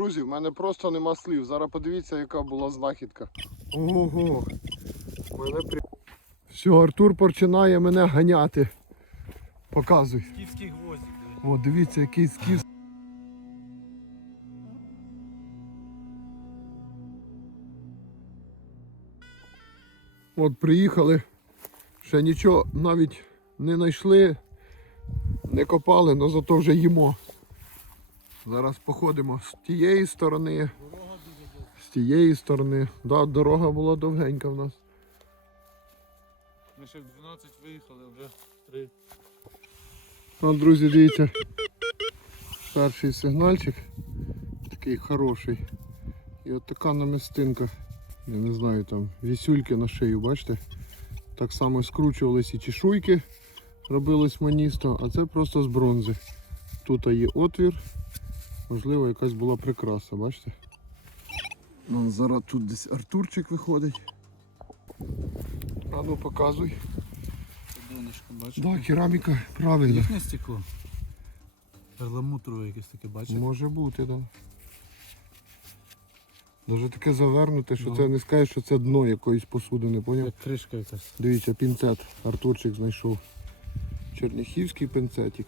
Друзі, в мене просто нема слів. Зараз подивіться, яка була знахідка. Ого. Мене при... Все, Артур починає мене ганяти. Показуй. Київський гвоздик. О, дивіться, який скіс. От приїхали, ще нічого навіть не знайшли, не копали, але зато вже їмо. Зараз походимо з тієї сторони, з тієї сторони. Да, дорога була довгенька в нас. Ми ще в 12 виїхали, вже 3. От, друзі, дивіться. Перший сигнальчик. Такий хороший. І от така намистинка. Я не знаю, там вісюльки на шию, бачите? Так само скручувались і чешуйки, робилось маністо, а це просто з бронзи. Тут є отвір. Можливо, якась була прикраса, бачите? Ну, зараз тут десь Артурчик виходить. А ну показуй. Донечко, бачиш? Да, кераміка правильно. Їхнє стекло. Перламутрове якесь таке, бачиш? Може бути, так. Да. Даже таке завернуте, що Ну. це не скажеш, що це дно якоїсь посудини, поняв? Як кришка якась. Дивіться, пінцет. Артурчик знайшов. Черніхівський пінцетик.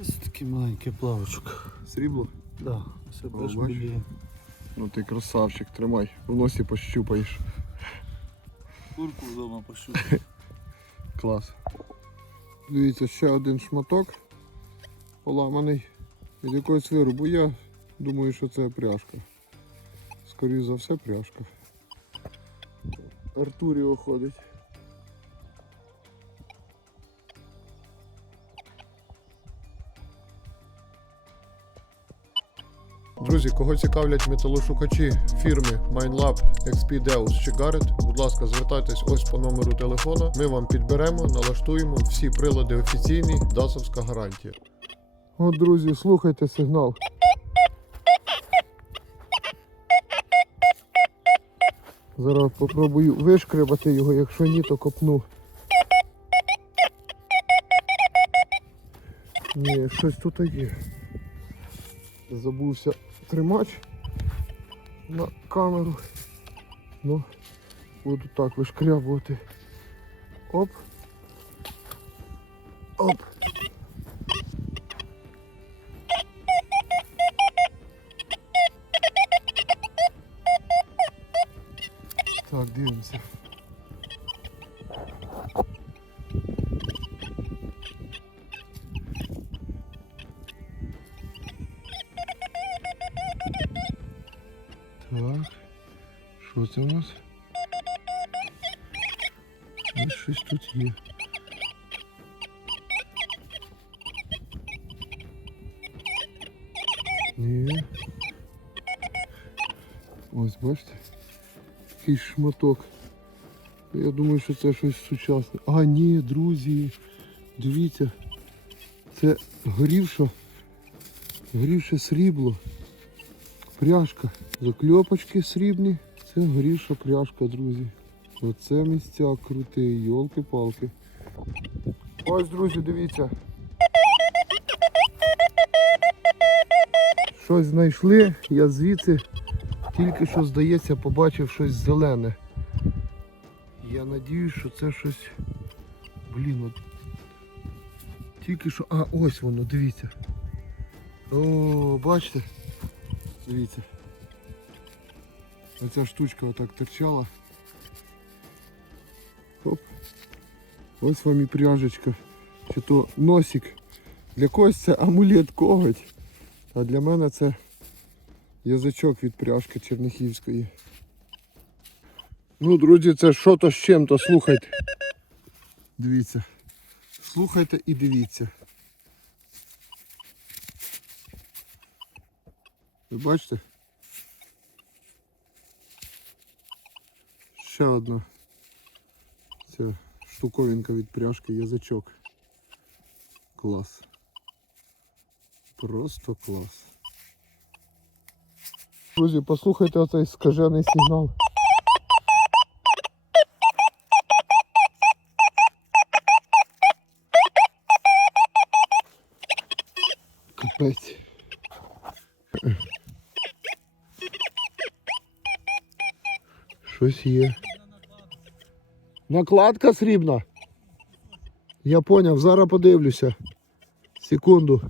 Ось такий маленький плавочок. Срібло? Да, все бачиш бачиш? Ну ти красавчик, тримай. В носі пощупаєш. Курку вдома пощу. Клас. Дивіться, ще один шматок поламаний від якогось виробу. Я думаю, що це пряжка. Скоріше за все пряжка. Артуріо ходить. Друзі, кого цікавлять металошукачі фірми MineLab XP Deus чи Garrett, будь ласка, звертайтесь ось по номеру телефона. Ми вам підберемо, налаштуємо всі прилади офіційні, дасовська гарантія. От, друзі, слухайте сигнал. Зараз попробую вишкребати його, якщо ні, то копну. Ні, щось тут є. Забувся тримач на камеру. Ну, буду так вишкрябувати. Оп. Оп. Так, дивимося. Це у нас? Ось щось тут є. Ні. Ось бачите? Якийсь шматок. Я думаю, що це щось сучасне. А, ні, друзі. Дивіться. Це горівша. Горівше срібло. Пряжка. Закльопочки срібні. Це горівша пряжка, друзі. Оце місця крути, йолки-палки. Ось, друзі, дивіться. Щось знайшли, я звідси тільки що, здається, побачив щось зелене. Я надіюсь, що це щось. Блін, от. Тільки що. А, ось воно, дивіться. О, бачите? Дивіться. Оця штучка отак торчала. Оп. Ось вам і пряжечка. Чи то носик. Для когось це амулет коготь. А для мене це язичок від пряжки Черніхівської. Ну, друзі, це що то з чим-то, слухайте. Дивіться. Слухайте і дивіться. Ви бачите? ще одна ця штуковинка від пряжки, язичок. Клас. Просто клас. Друзі, послухайте оцей скажений сигнал. Капець. Щось є. Накладка срібна. Я поняв, зараз подивлюся. Секунду.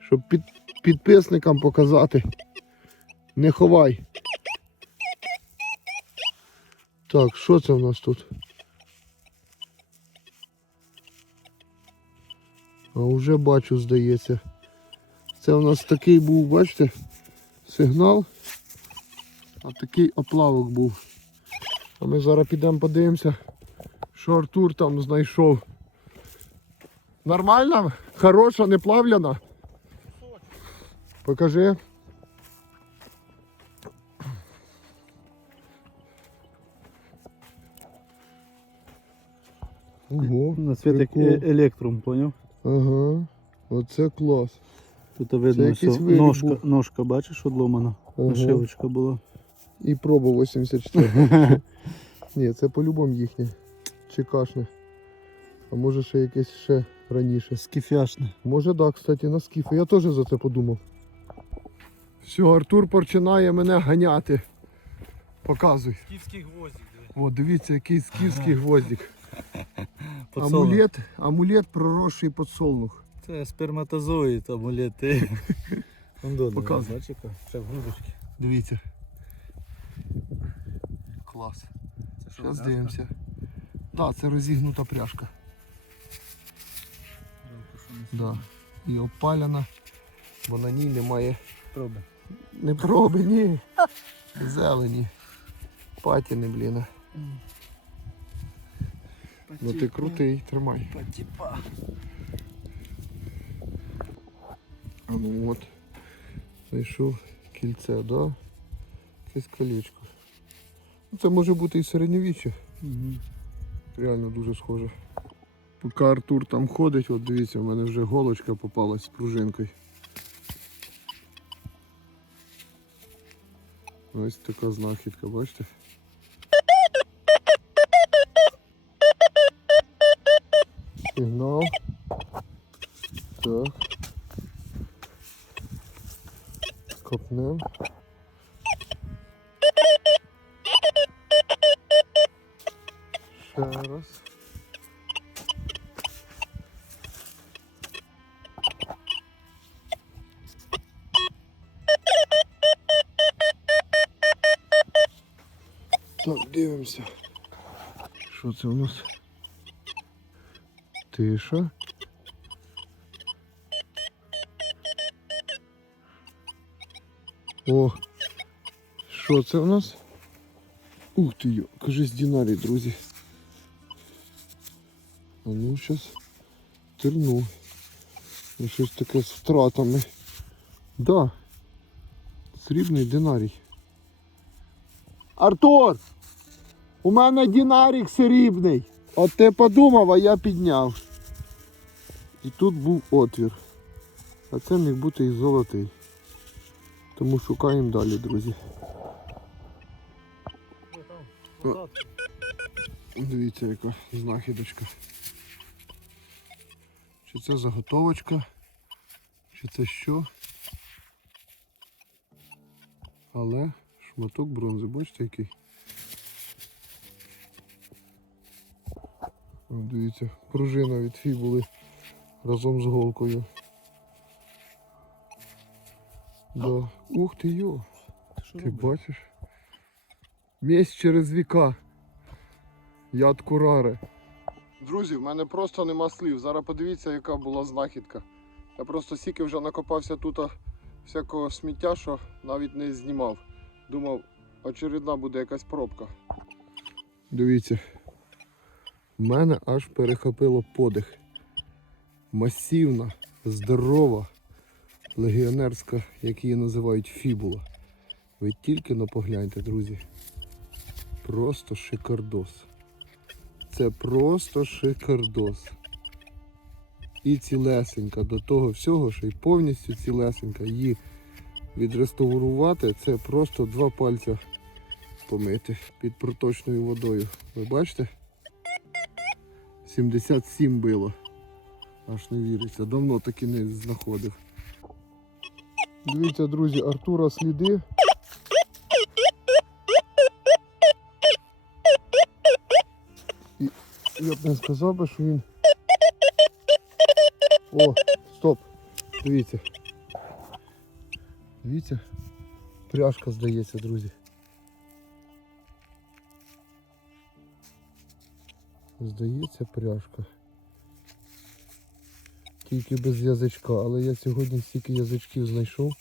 Щоб під, підписникам показати. Не ховай. Так, що це в нас тут? А вже бачу, здається. Це у нас такий був, бачите, сигнал. А такий оплавок був. А ми зараз підемо подивимося, що Артур там знайшов. Нормальна? Хороша, не плавляна? Покажи. Ого, На світик прикол. е- електрум, поняв? Ага, оце клас. Тут видно, якийсь що виріб ножка, був. ножка, бачиш, одломана. Ого. Нашивочка була. І проба 84. Ні, це по-любому їхнє. Чекашне. А може ще якесь ще раніше. Скіфяшне. Може так, да, кстати, на скіфи. Я теж за це подумав. Все, Артур починає мене ганяти. Показуй. Київський гвоздик. О, дивіться, який скіфський гвоздик. Амулет, амулет проросший подсолнух. Це сперматозоїд, амулети. Показуй. Ще в грудочки. Дивіться. Клас. Це що, Зараз дивимося. Так, да, це розігнута пряжка. Да. І опалена, бо на ній немає Проби. не проби, ні. Зелені. Патіни, блін. Ну ти крутий, тримай. Патіпа. А ну от. Знайшов кільце, да? Якесь колечко. Ну, Це може бути і середньовіччя. Угу. Реально дуже схоже. Поки Артур там ходить, от дивіться, в мене вже голочка попалась з пружинкою. Ось така знахідка, бачите? Сигнал. Так. Копнем. Так, дивимося. Що це у нас? Тиша. О, що це у нас? Ух ти, йо, кажись, динарій, друзі. А ну, зараз терну. Щось таке з втратами. Да. Срібний динарій. Артур! У мене динарік срібний. От ти подумав, а я підняв. І тут був отвір. А це міг бути і золотий. Тому шукаємо далі, друзі. Дивіться, яка знахідочка. Чи це заготовочка, чи це що. Але шматок бронзи, бачите який? Дивіться, пружина від фібули разом з голкою. Да. Ух ти йо! Ти бачиш? Місць через віка. Яд курари. Друзі, в мене просто нема слів. Зараз подивіться, яка була знахідка. Я просто стільки вже накопався тут всякого сміття, що навіть не знімав. Думав, очередна буде якась пробка. Дивіться. В мене аж перехопило подих. Масивна, здорова, легіонерська, як її називають фібула. Ви тільки но погляньте, друзі. Просто шикардос. Це просто шикардос. І цілесенька до того всього, що й повністю цілесенька. Її відреставрувати, це просто два пальця помити під проточною водою. Ви бачите? 77 било. Аж не віриться, давно таки не знаходив. Дивіться, друзі, Артура сліди. І Я б не сказав би, що він... О, стоп! Дивіться. Дивіться. Пряжка здається, друзі. Здається, пряжка. Тільки без язичка, але я сьогодні стільки язичків знайшов,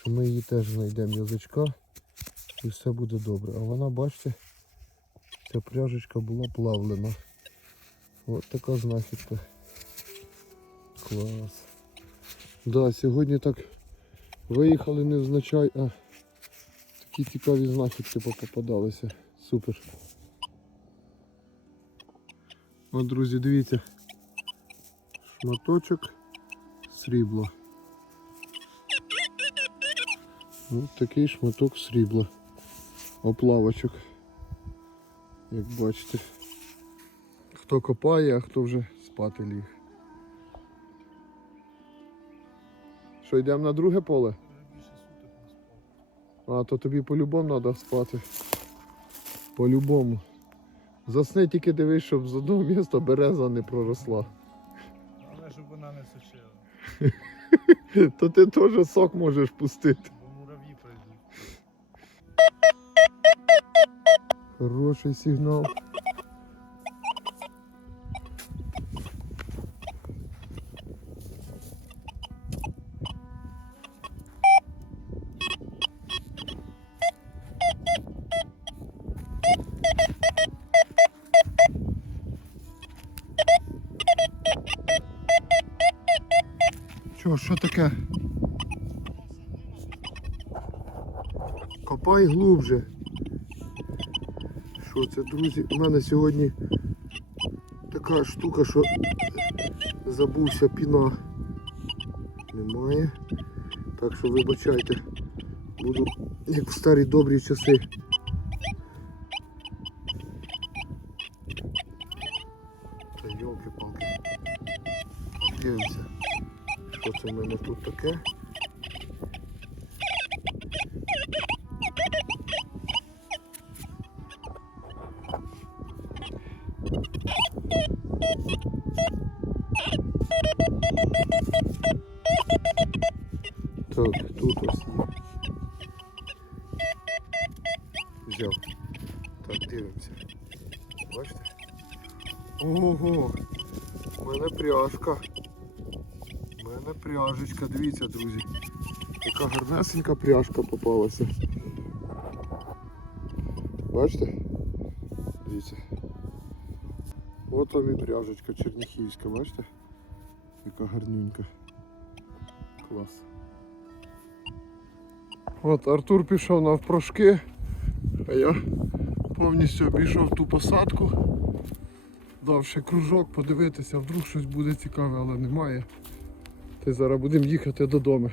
що ми її теж знайдемо язичка і все буде добре. А вона, бачите, ця пряжечка була плавлена. От така знахідка. Клас. Да, сьогодні так виїхали невзначай, а такі цікаві знахідки попадалися. Супер. От, друзі, дивіться. Шматочок срібла. Ось такий шматок срібла. Оплавочок. Як бачите. Хто копає, а хто вже спати ліг. Що, йдемо на друге поле? А, то тобі по-любому треба спати. По-любому. Засни тільки дивись, щоб з одного міста береза не проросла. Але щоб вона не сочила, То ти теж сок можеш пустити. бо мурав'ї прийдуть. Хороший сигнал. Що, що таке? Копай глубже. Що це, друзі? У мене сьогодні така штука, що забувся піна. Немає. Так що вибачайте. Буду як в старі добрі часи. Та йолки-палки. Дивимося. Що в мене тут таке? Так, тут ось. Взяв. Так, дивимося. Бачите? Ого! У мене пряжка. Пряжечка, дивіться, друзі. Яка гарнесенька пряжка попалася. Бачите? Дивіться. От вам і пряжечка черніхівська, бачите? Яка гарнюнька. Клас. От Артур пішов навпрошки, а я повністю обійшов ту посадку, дав ще кружок подивитися, вдруг щось буде цікаве, але немає. Й зараз будемо їхати додому.